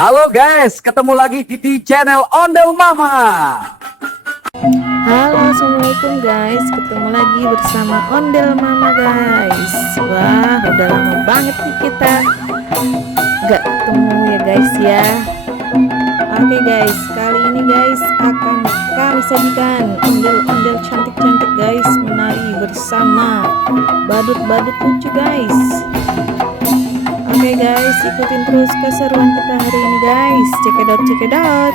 Halo guys, ketemu lagi di channel Ondel Mama. Halo, assalamualaikum guys, ketemu lagi bersama Ondel Mama guys. Wah, udah lama banget nih kita gak ketemu ya guys ya. Oke guys, kali ini guys akan kami sajikan ondel-ondel cantik-cantik guys, menari bersama badut-badut lucu guys. Oke guys, ikutin terus keseruan kita hari ini guys. Cekedot cekedot.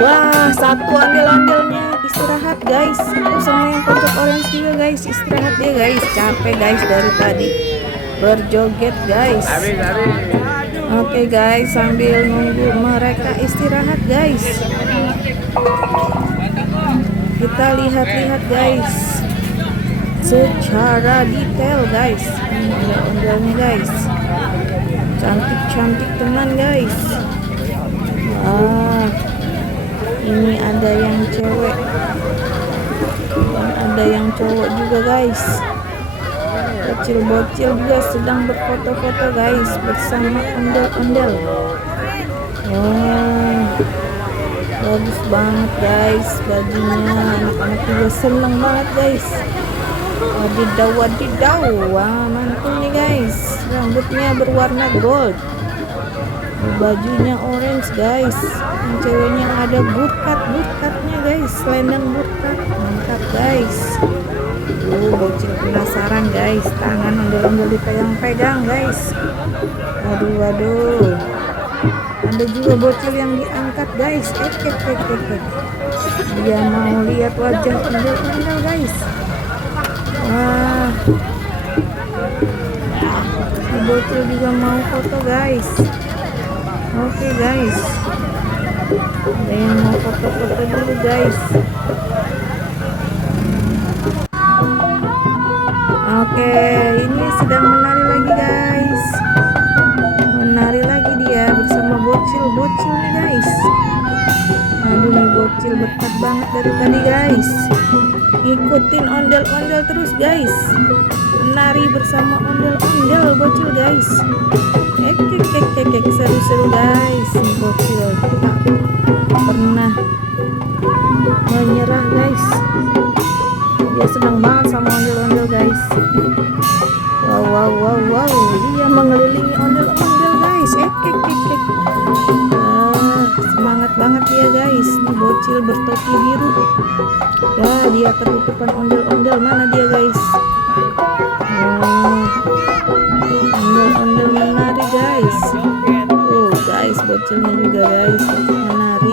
Wah, satu ondel-ondelnya istirahat guys. Sama yang kocok orange juga guys, istirahat dia guys. Capek guys dari tadi berjoget guys. Oke guys, sambil nunggu mereka istirahat guys, kita lihat-lihat guys secara detail guys. Ondel-ondelnya guys, cantik-cantik teman guys. Wah, ini ada yang cewek dan ada yang cowok juga guys. Bocil-bocil juga sedang berfoto-foto guys bersama ondel-ondel. Wah, bagus banget guys bajunya, anak-anak juga seneng banget guys. Wadidaw wadidaw, wah mantul nih guys. Rambutnya berwarna gold, bajunya orange guys. Yang ceweknya ada burkat-burkatnya guys, selendang burkat, mantap guys. Bocil penasaran guys, tangan ondel-ondel dipegang-pegang guys. Waduh, ada juga bocil yang diangkat guys. Dia mau lihat wajah ondel-ondel guys. Wah, si bocil juga mau foto guys. Oke guys, ada yang mau foto-foto dulu guys. Oke, ini sedang menari lagi guys. Menari lagi dia bersama bocil-bocil nih guys. Aduh, nih bocil betah banget dari tadi guys. Ikutin ondel-ondel terus guys. Menari bersama ondel-ondel bocil guys. Seru-seru guys. Nih bocil tak pernah menyerah guys. Dia senang banget sama ondel-ondel guys. Wow, dia mengelilingi ondel-ondel guys. Semangat banget dia guys. Nih bocil bertopi biru. Wah, dia ketutupan ondel-ondel. Mana dia guys? Ondel-ondel menari guys. Guys, bocilnya juga guys menari.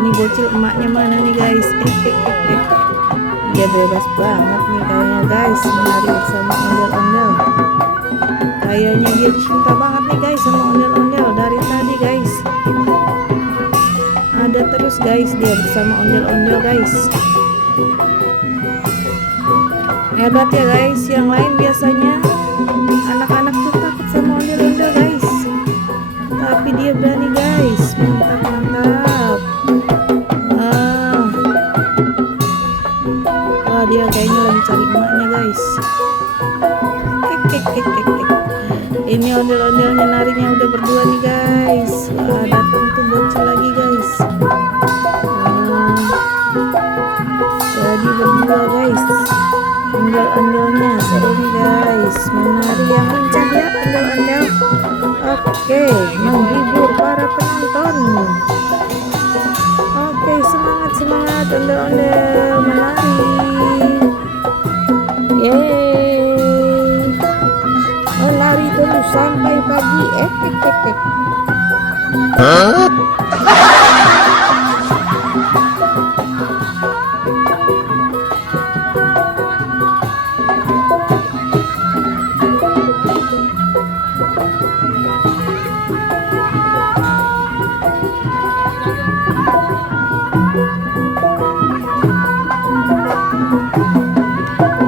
Nih bocil emaknya mana nih guys? Dia bebas banget nih kayaknya guys, menari bersama ondel-ondel. Kayaknya dia cinta banget nih guys sama ondel-ondel dari tadi guys. Ada terus guys dia bersama ondel-ondel guys. Hebat ya guys. Yang lain biasanya anak-anak tuh takut sama ondel-ondel guys, tapi dia berani guys. Mantap. cari emaknya guys. Ini ondel-ondelnya narinya udah berdua nih guys. Wah, datang tuh bocil lagi guys. Wah, jadi berdua guys. Ondel-ondelnya seru nih guys. Menari yang lincah ya ondel-ondel. Oke, menghibur para penonton. Oke, semangat ondel-ondel menari. Yeay. Oh, lari terus sampai pagi.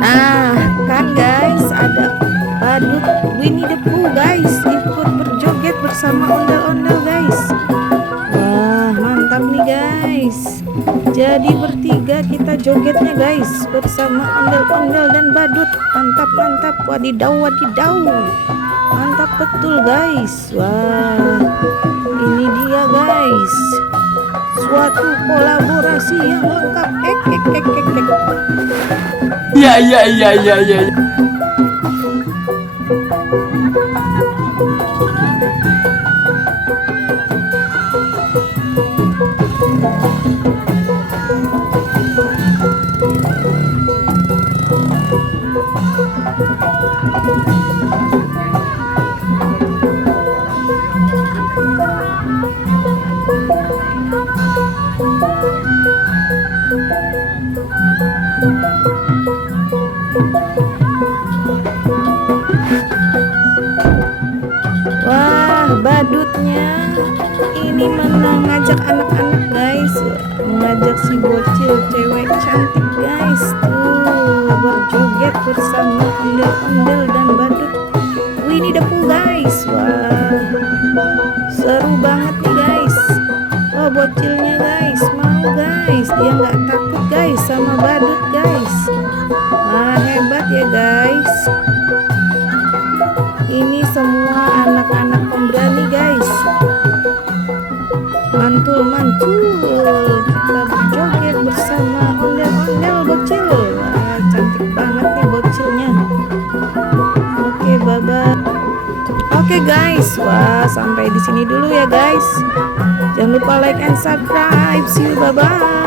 Nah, kan guys, ada badut Winnie the Pooh guys, ikut berjoget bersama ondel-ondel guys. Wah, mantap nih guys. Jadi bertiga kita jogetnya guys, bersama ondel-ondel dan badut. Mantap, wadidaw. Mantap betul guys. Wah, ini dia guys, suatu kolaborasi yang lengkap. Ya. Wah, badutnya ini mana ngajak anak-anak guys, mengajak si bocil cewek cantik guys tuh berjoget bersama ondel-ondel dan badut Winnie the Pooh guys. Wah, seru banget nih guys. Oh, bocilnya guys mau guys, dia nggak takut guys sama badut guys. Wah, hebat ya guys. Ini semua anak-anak pemberani guys. Mantul kita berjoget bersama ondel-ondel bocil. Wah, cantik banget nih bocilnya. Oke, bye-bye. Oke guys, wah sampai di sini dulu ya guys. Jangan lupa like and subscribe. See you, bye-bye.